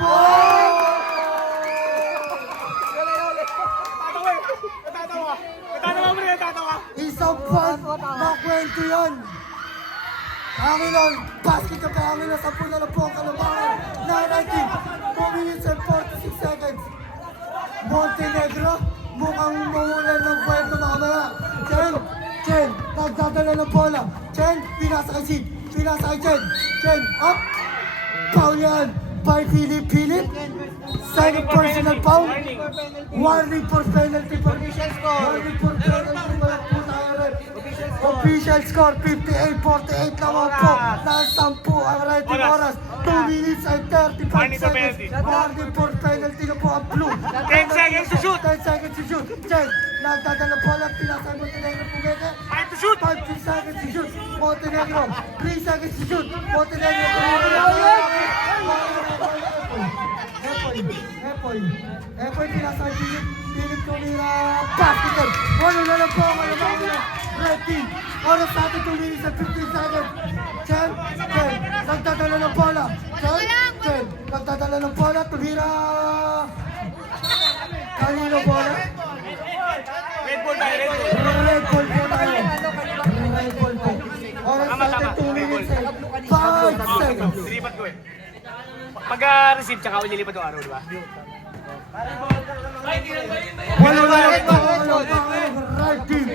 Oh! Natatawa. Isang buwan na kwento yan. Panginoon, basket ka Panginoon, 10 na lang po ang kalabangan. 2 minutes and 46 seconds. Montenegro, mukhang mamulan ng kwento mamaya. Chen, nagdadala ng bola. Chen, pinasa kay Sid. Chen, up. Foul yan by Philip. Second personal foul. Warning for penalty for Official score 58-48 naman po. Nasampu ang rating oras. 2 minutes and 35 seconds. Warning for penalty na po ang blue. 10 seconds to shoot. 10 seconds to shoot. Chen, nagdadala bola. Pinasa Montenegro pumete. 5 to shoot. 5 seconds to shoot. Montenegro. 3 seconds to shoot. Montenegro. Epoy, pinasa Philip tumira. Basket. Wala na lang po ang alamangan. Red team. Oras natin 2 minutes and 15 seconds. Chen, nagdadala ng bola. Chen, nagdadala ng bola. Tumira. Kanino bola? Red Bull tayo, Red Bull. Red Bull po tayo. Red Bull po. Oras natin 2 minutes and 5 seconds. Nilipat ko eh. Pag-receive tsaka ulilipat yung araw, di ba? Wala na lang po ang right team.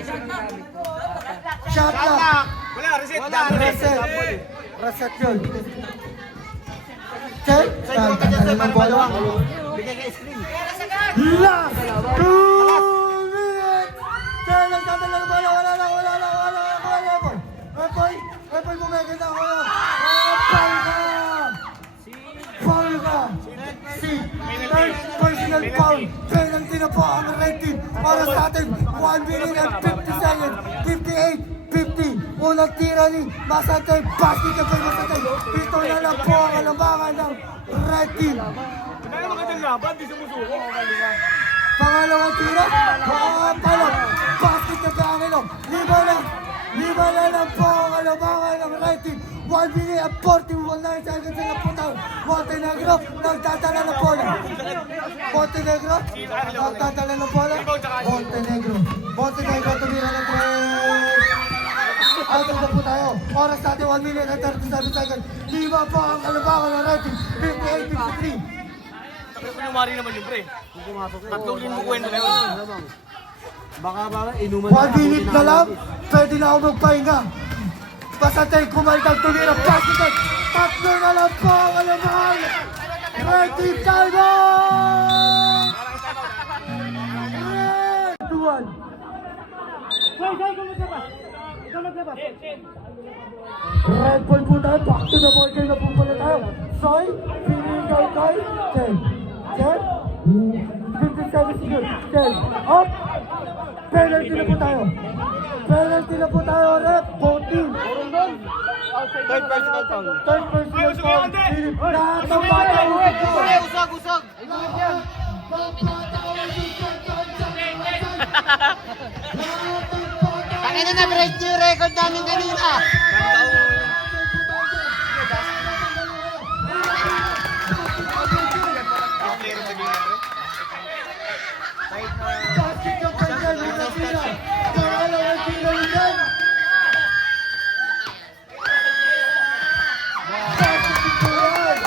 Shot clock. Wala, reset. Reset yun. Check. Nagdadala ng bola. Last 2 minutes. Check. Nagdadala ng bola. Wala na. Epoy, bumigay na ako. Foul ka. Third personal foul. Penalty na po ang red team. Para sa atin, 1 minute and 50 seconds. 58-50. Unang tira ni Masantay. Basket ka pa Masantay. Ito na lang po ang alamangan ng red team. Kaya magandang laban, di sumusuko. Pangalawang tira. Palok. Basket ka pa Angelo. Lima na lang po ang alamangan ng red team. 1 minute and 41 seconds na po tayo. Montenegro, nagdadala ng bola. Montenegro, tumira ng 3. Out na po tayo. Oras natin 1 minute and 37 seconds. 5 po ang alamangan ng red team. 58-53. Pero kunumari naman yung pre. Tatlong kinukuwento na yun. Baka inuman 1 minute na lang, pwede na ako magpahinga. Basta tayo kumaldang tumira. Basket. 3 na lang po ang alamangan. Red team time out! Red 2-1. Red Bull po tayo. Back to the ball game na po pala tayo. Soy, pinigay kay Chen. 50 seconds to shoot. Chen, up. Penalty na po tayo. Rep, both team. Third personal foul. Philip, nakatamba tayo. Usag. Tangina na, break yung record namin kanina. Basket ka pa dyan, unang tira. Pangalawang tira rin yan. Basket ko yan.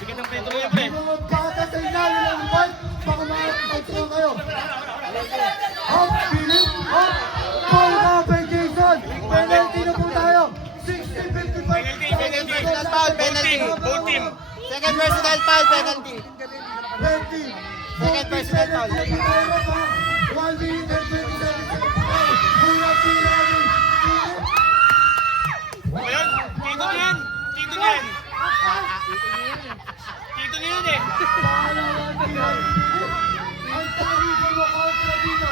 Bigat ng prito mo yun pre. Mga bata sa ilalim ng ball, baka makapagpagsaw kayo. Hop, Philip, hop. Foul ka kay Jason. Penalty na po tayo. 60-55. Personal foul, penalty. Both team. Second personal foul, penalty. 20. Second personal foul. 1 minute and 27 seconds. Mula Philip. Ayun, Tito na yan. Tito na yan. Tito na yan eh. Ang tali ko lookout na dito.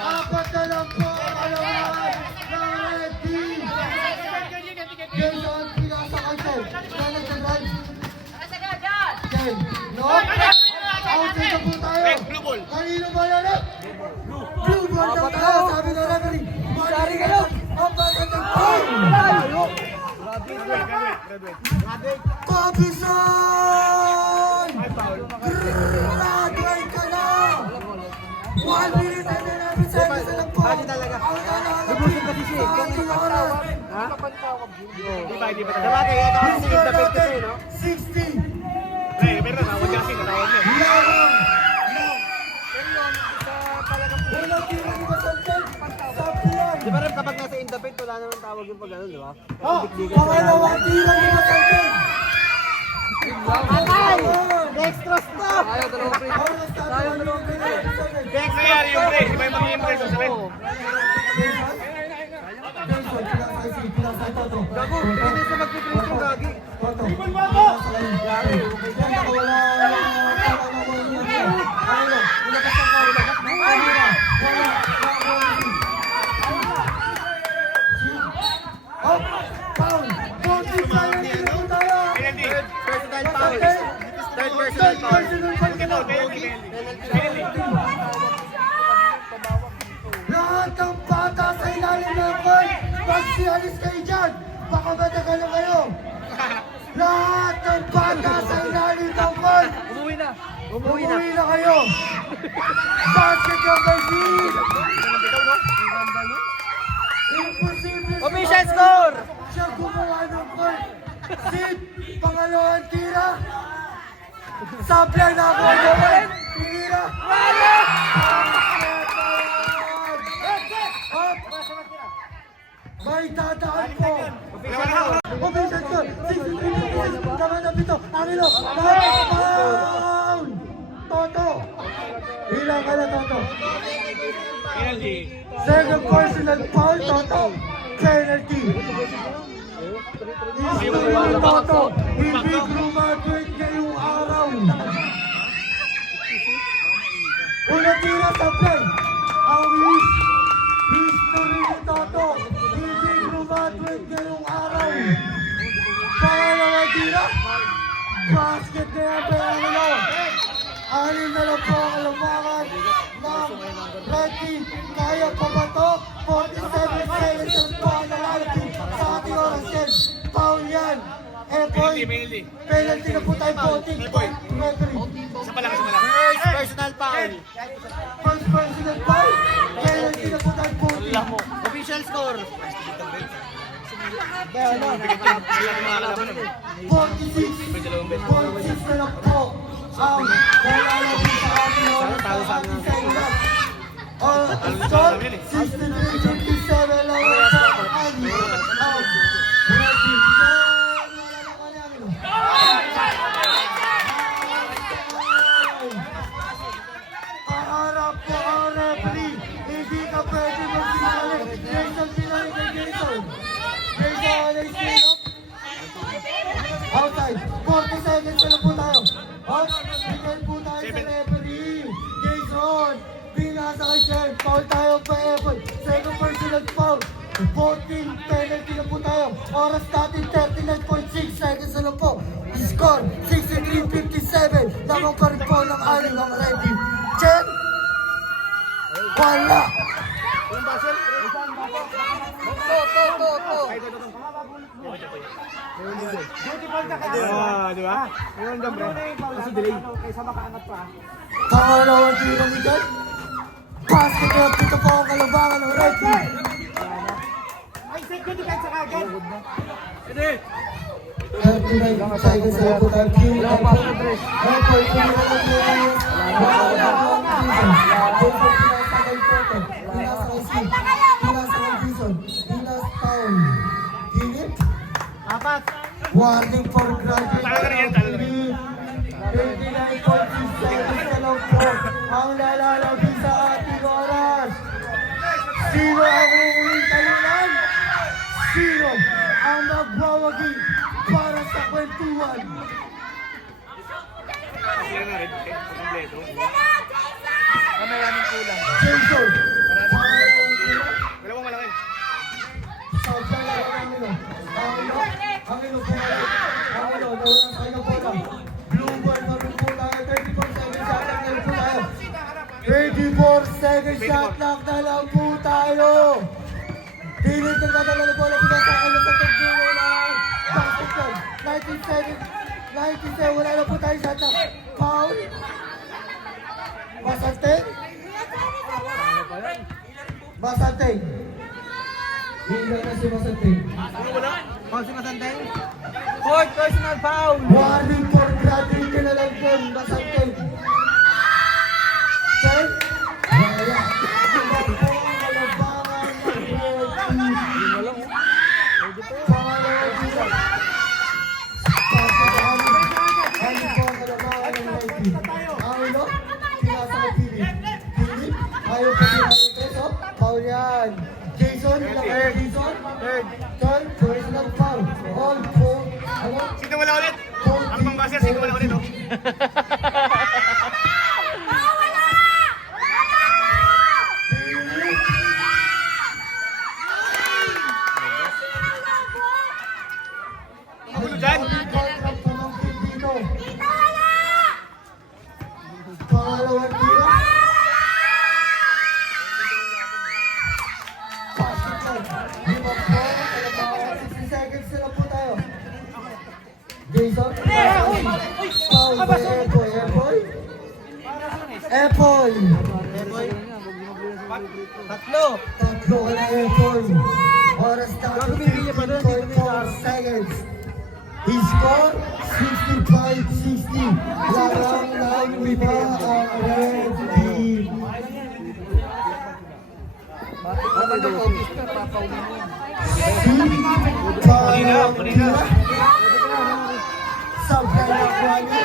Apat na lang po ang alaman ng red team. Jason, pinasa kay Ted. Sana sa drive. Ted, no? Outside na po tayo. Red, blue ball. Kanino ba yan? Blue ball na tayo. Sabi ng referee. Sorry kayo. Ang bata ng foul. Pabisan! Graduate ka na! 1 minute and 11 seconds na lang po! Ang nalalapit sa ating oras! Di ba? Sabagay, ito kasi si Score Indapit kasi, natin, no? 60! Eh, meron na. Tawag kasi. Natawag niya. Lamang! Walang tira ni Basanten! Sabi yan! Di ba rin kapag nasa Indapit, wala naman tawag yung pag ano, di ba? Pangalawang tira ni Basanten! Patay! Extra stop! Ayaw, dalawang free. Oras tayo dalawang tira ni Basanten! Ano nangyari yung break? Di ba yung magiging break sa sabihin? Jason, pinasay Toto. Gago, hindi sa mag-print yung gagi. Toto. Pinasay. Yan, nakawala. Up, foul. 45 ang tinapon tayo. Penalty. Personal foul. Third personal foul. Personal foul. Penalty. Lahat ng bata sa ilalim ng court, magsialis kayo dyan. Baka matagalan kayo. Lahat ng bata sa ilalim ng court, Umuwi na. umuwi na kayo. Basket number 3. Imposible. Official score! Siya gumawa ng court. Sid, pangalawang tira. Supply na ako naman. Tira. Up. May dadaan po. Official score. 63 Tama na pito. Angelo. Foul. Toto. Ilang ka na, Toto. Penalty. Second personal foul, Toto. Penalty. History ni Toto. Hindi graduate ngayong araw. Una tira sa play. Ang history ni Toto. Hindi graduate ngayong araw. Pangalawa tira. Basket na yan, Angelo. Anin na lang po ang alamangan ng red team. Kaya pa ba ito? 47 seconds ang po ang nalalagay sa ating oras yan. Foul yan. Eh boy, Penalty. penalty na po tayo 14 point referee. Isa pa lang, isa pa lang. First personal foul. First personal foul, penalty na po tayo 14. Official score. 46 na lang po ang nalalagay sa ating oras sa ating sa ilan. Ang score, 63-57 lang ang ating red team. Paharap po ang referee. Hindi ka pwede magsinali. Jason, sinali kay Jason. Jason, ay sinop. Outside. 40 seconds na lang po tayo. Bigyan po tayo sa referee. Jason, binasa kay Shen. Foul tayo pa effort. Second personal foul. 14 penalty na po tayo. Oras natin 39.6 seconds na lang po. Score 63-57. Lamang pa rin po ng aling ng red team. Chen! Wala! Di ba? Ngayon dyan, bro. Kasi delay. Pangalawang tira ni Chen. Basket na pito po ang kalabangan ng red team. Ay, second defense sa kagad. 39 seconds na po tayo. Wala pa sa 3. Warning for graduate. Talo na yan, talo na. 29.6 seconds na lang po ang lalalabi sa ating oras. Sino ang uuwing talunan? Sino ang magwawagi para sa kwentuhan? Yan na rin. Kompleto. Maraming kulang. Jason! Dalawang malaki. Blue ball, maroon po tayo. 34 seconds shot clock na lang po tayo. Pilit na dadala na bola. Pinasakay na sa tagdulo lang. Basket 97, wala na po tayo shot clock. Foul. Basante. Basante. Hila na si Basante. Foul si Masanteng. Fourth personal foul. Warning for graduate na lang po. Basante. Okay? Wala. Ayaw pa siya ito. Foul yan. Jason, third. Third, personal foul. All four. Ano? Sino wala ulit? Ang pambasa, sino wala ulit, oh? Magulo dyan. Pangalawang tira. Basket 60 seconds na lang po tayo. Jason. Foul by Epoy. Epoy. Tatlo. Tatlo ka na Epoy. Oras na 15.4 seconds. He scored 65-60. Larang ng 5 ang red team. Bakit na focus ka? Papaulin mo. Pangalawang tira. Subscribe na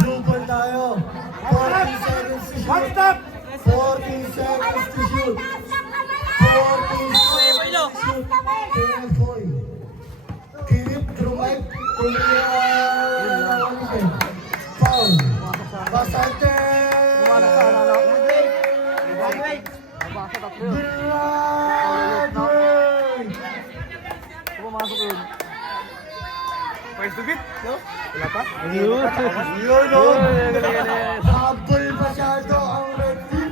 Blue ball tayo. 14 seconds to shoot. 14 seconds to shoot. 14 seconds to shoot. Epoy. Philip Drumay. Foul. Basante. Graduate. Pumasok yun. First to beat, no? Wala pa? Yun o. Habol masyado ang red team.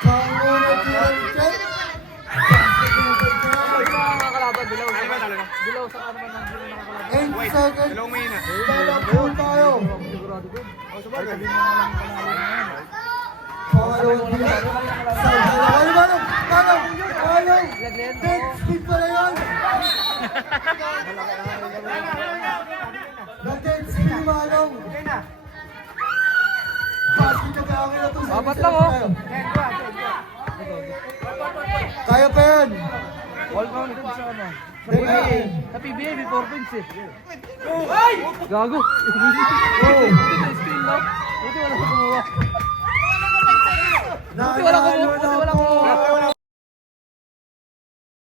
Pangunat yung check. Mga kalaban, dilaw. Talo ba, talo na? Dilaw sa ano man ang nakakalaban. 8 seconds. Dalawang mahina. Dalang po tayo. Sigurado ko. Sabagay. Pangalawang tira. Ano ba? Ano? Dead speed pala yun. Na-dead speed, Manong. Basket na kaya na ito. Apat lang, oh. Kaya pa yan. All counted sa ano. PBA. Sa PBA, before points eh. Gago. Oh. Screen no? Buti wala ko kumuha. Buti wala kumuha.